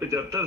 75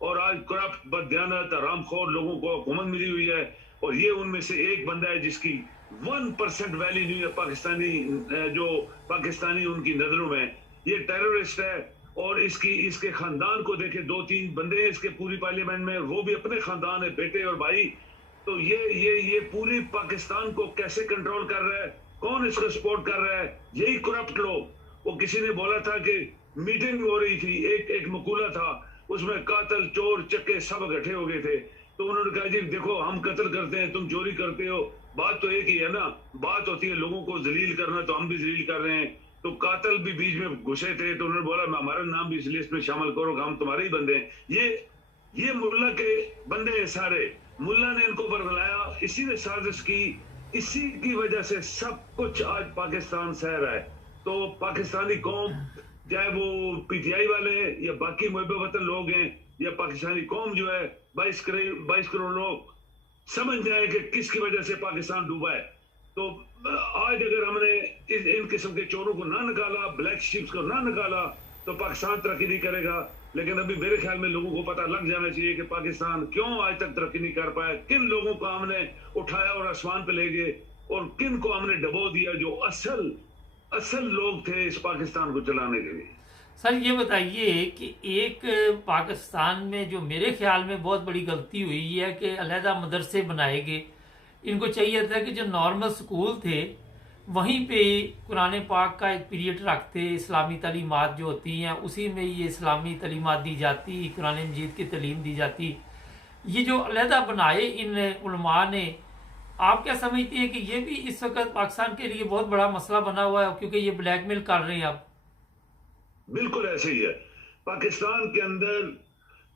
اور آج کرپٹ بددیانت حرامخور لوگوں کو حکومت ملی ہوئی ہے، اور یہ ان میں سے ایک بندہ ہے جس کی 1% ویلیو نہیں ہے پاکستانی ان کی نظروں میں، یہ ٹیررسٹ ہے۔ اور اس کے خاندان کو دیکھیں، 2-3 بندے ہیں اس کے پوری پارلیمنٹ میں، وہ بھی اپنے خاندان ہے، بیٹے اور بھائی۔ تو یہ پوری پاکستان کو کیسے کنٹرول کر رہا ہے؟ کون اس کو سپورٹ کر رہا ہے؟ یہی کرپٹ لوگ۔ وہ کسی نے بولا تھا کہ میٹنگ ہو رہی تھی، ایک مقولہ تھا، اس میں قاتل چور چکے سب اکٹھے ہو گئے تھے، تو انہوں نے کہا جی دیکھو ہم قتل کرتے ہیں، تم چوری کرتے ہو، بات تو ایک ہی ہے نا، بات ہوتی ہے لوگوں کو ذلیل کرنا، تو ہم بھی ذلیل کر رہے ہیں۔ تو قاتل بھی بیچ میں گھسے تھے، تو انہوں نے بولا ہمارا نام بھی اس لسٹ میں شامل کرو کہ ہم تمہارے ہی بندے ہیں۔ یہ ملا کے بندے ہیں سارے، ملا نے ان کو برگلایا، اسی نے سازش کی، اسی کی وجہ سے سب کچھ آج پاکستان سہ رہا ہے۔ تو پاکستانی قوم، چاہے وہ پی ٹی آئی والے ہیں یا باقی محب وطن لوگ ہیں، یا پاکستانی قوم جو ہے 22 کروڑ لوگ، سمجھ جائیں کہ کس کی وجہ سے پاکستان ڈوبا ہے۔ تو آج اگر ہم نے ان قسم کے چوروں کو نہ نکالا، بلیک شیپس کو نہ نکالا، تو پاکستان ترقی نہیں کرے گا۔ لیکن ابھی میرے خیال میں لوگوں کو پتہ لگ جانا چاہیے کہ پاکستان کیوں آج تک ترقی نہیں کر پایا، کن لوگوں کو ہم نے اٹھایا اور آسمان پہ لے گئے، اور کن کو ہم نے ڈبو دیا جو اصل لوگ تھے اس پاکستان کو چلانے کے لیے۔ سر یہ بتائیے کہ ایک پاکستان میں جو میرے خیال میں بہت بڑی غلطی ہوئی یہ ہے کہ علیحدہ مدرسے بنائے گئے۔ ان کو چاہیے تھا کہ جو نارمل سکول تھے وہیں پہ قرآن پاک کا ایک پیریڈ رکھتے، اسلامی تعلیمات جو ہوتی ہیں اسی میں یہ اسلامی تعلیمات دی جاتی، قرآن مجید کی تعلیم دی جاتی۔ یہ جو علیحدہ بنائے ان علماء نے، آپ کیا سمجھتے ہیں کہ یہ بھی اس وقت پاکستان کے لیے بہت بڑا مسئلہ بنا ہوا ہے کیونکہ یہ بلیک میل کر رہے ہیں اب؟ بالکل ایسے ہی ہے۔ پاکستان کے اندر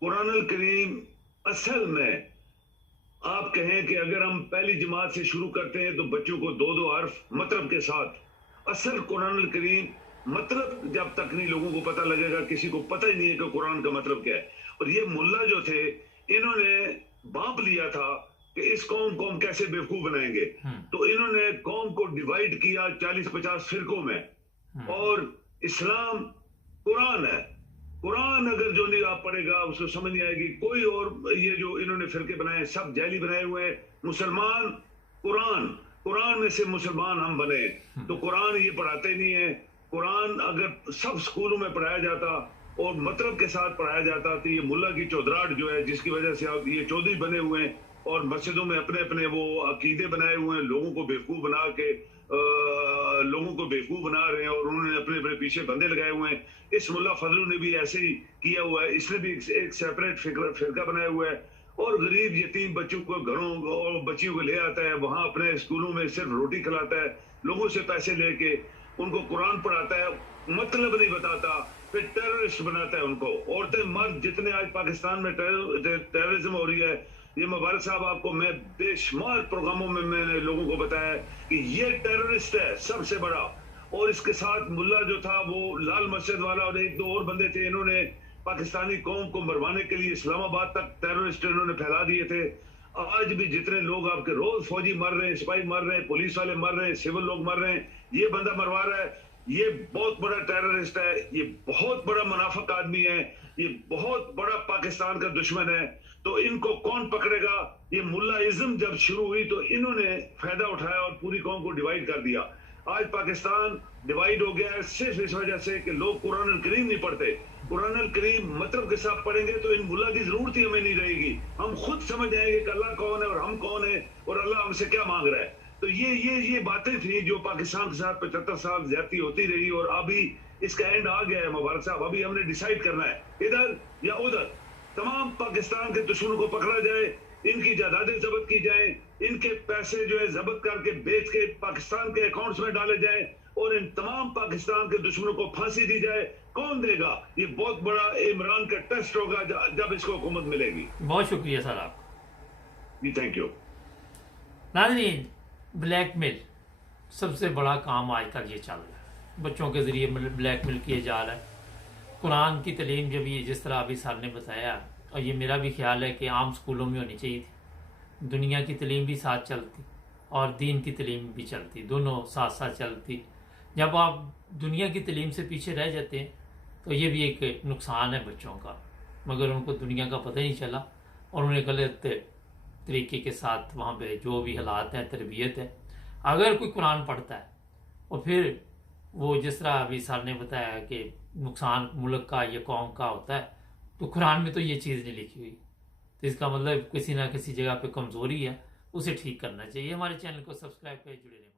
قرآن الکریم اصل میں آپ کہیں کہ اگر ہم پہلی جماعت سے شروع کرتے ہیں تو بچوں کو 2 حرف مطلب کے ساتھ، اصل قرآن الکریم مطلب جب تک نہیں لوگوں کو پتہ لگے گا، کسی کو پتہ ہی نہیں ہے کہ قرآن کا مطلب کیا ہے۔ اور یہ ملا جو تھے انہوں نے بانپ لیا تھا کہ اس قوم کو ہم کیسے بیوقوف بنائیں گے، تو انہوں نے قوم کو ڈیوائیڈ کیا 40-50 فرقوں میں۔ اور اسلام قرآن ہے، قرآن اگر جو نہیں آپ پڑھے گا اس کو سمجھ نہیں آئے گی۔ کوئی اور یہ جو انہوں نے فرقے بنائے ہیں سب جعلی بنائے ہوئے ہیں۔ مسلمان قرآن میں سے مسلمان ہم بنے، تو قرآن یہ پڑھاتے نہیں ہیں۔ قرآن اگر سب سکولوں میں پڑھایا جاتا اور مطلب کے ساتھ پڑھایا جاتا تو یہ ملا کی چودراہٹ جو ہے جس کی وجہ سے آپ یہ چودھری بنے ہوئے ہیں اور مسجدوں میں اپنے وہ عقیدے بنائے ہوئے ہیں، لوگوں کو بیوقوف بنا کے لوگوں کو بیوقوف بنا رہے ہیں، اور انہوں نے اپنے پیچھے بندے لگائے ہوئے ہیں۔ اس ملا فضل نے بھی ایسے ہی کیا ہوا ہے، اس نے بھی ایک سیپریٹ فرقہ بنایا ہوا ہے، اور غریب یتیم بچوں کو گھروں اور بچیوں کو لے آتا ہے، وہاں اپنے اسکولوں میں صرف روٹی کھلاتا ہے، لوگوں سے پیسے لے کے ان کو قرآن پڑھاتا ہے، مطلب نہیں بتاتا، پھر ٹیررسٹ بناتا ہے ان کو۔ عورتیں مرد جتنے آج پاکستان میں ٹیررزم ہو رہی ہے، یہ مبارک صاحب آپ کو میں بے شمار پروگراموں میں نے لوگوں کو بتایا کہ یہ ٹیررسٹ ہے سب سے بڑا۔ اور اس کے ساتھ ملا جو تھا وہ لال مسجد والا اور 1-2 اور بندے تھے، انہوں نے پاکستانی قوم کو مروانے کے لیے اسلام آباد تک ٹیررسٹ انہوں نے پھیلا دیے تھے۔ آج بھی جتنے لوگ آپ کے روز فوجی مر رہے ہیں، سپاہی مر رہے ہیں، پولیس والے مر رہے ہیں، سول لوگ مر رہے ہیں، یہ بندہ مروا رہا ہے۔ یہ بہت بڑا ٹیررسٹ ہے، یہ بہت بڑا منافق آدمی ہے، یہ بہت بڑا پاکستان کا دشمن ہے۔ تو ان کو کون پکڑے گا؟ یہ ملا ازم جب شروع ہوئی تو انہوں نے فائدہ اٹھایا اور پوری قوم کو ڈیوائیڈ کر دیا۔ آج پاکستان ڈیوائیڈ ہو گیا ہے صرف اس وجہ سے کہ لوگ قرآن الکریم نہیں پڑھتے۔ قرآن الکریم مطلب کے ساتھ پڑھیں گے تو ان ملا کی ضرورت ہی ہمیں نہیں رہے گی، ہم خود سمجھ جائیں گے کہ اللہ کون ہے اور ہم کون ہیں اور اللہ ہم سے کیا مانگ رہا ہے۔ تو یہ باتیں تھیں جو پاکستان کے ساتھ 75 سال زیادتی ہوتی رہی، اور ابھی اس کا اینڈ آ گیا ہے مبارک صاحب۔ ابھی ہم نے ڈیسائیڈ کرنا ہے ادھر یا ادھر، تمام پاکستان کے دشمنوں کو پکڑا جائے، ان کی جائیدادیں ضبط کی جائیں، ان کے پیسے جو ہے ضبط کر کے بیچ کے پاکستان کے اکاؤنٹس میں ڈالے جائیں، اور ان تمام پاکستان کے دشمنوں کو پھانسی دی جائے۔ کون دے گا؟ یہ بہت بڑا عمران کا ٹیسٹ ہوگا جب اس کو حکومت ملے گی۔ بہت شکریہ سر آپ کا جی، تھینک یو۔ ناظرین، بلیک میل سب سے بڑا کام آج تک یہ چل رہا ہے، بچوں کے ذریعے بلیک میل کیے جا رہا ہے۔ قرآن کی تعلیم جب یہ جس طرح ابھی سر نے بتایا، اور یہ میرا بھی خیال ہے کہ عام سکولوں میں ہونی چاہیے تھی، دنیا کی تعلیم بھی ساتھ چلتی اور دین کی تعلیم بھی چلتی، دونوں ساتھ ساتھ چلتی۔ جب آپ دنیا کی تعلیم سے پیچھے رہ جاتے ہیں تو یہ بھی ایک نقصان ہے بچوں کا۔ مگر ان کو دنیا کا پتہ ہی نہیں چلا اور انہیں غلط طریقے کے ساتھ وہاں پہ جو بھی حالات ہیں، تربیت ہے. اگر کوئی قرآن پڑھتا ہے اور پھر وہ جس طرح ابھی سر نے بتایا کہ نقصان ملک کا یا قوم کا ہوتا ہے، تو قرآن میں تو یہ چیز نہیں لکھی ہوئی. تو اس کا مطلب کسی نہ کسی جگہ پہ کمزوری ہے، اسے ٹھیک کرنا چاہیے. ہمارے چینل کو سبسکرائب کریں، جڑے رہیں.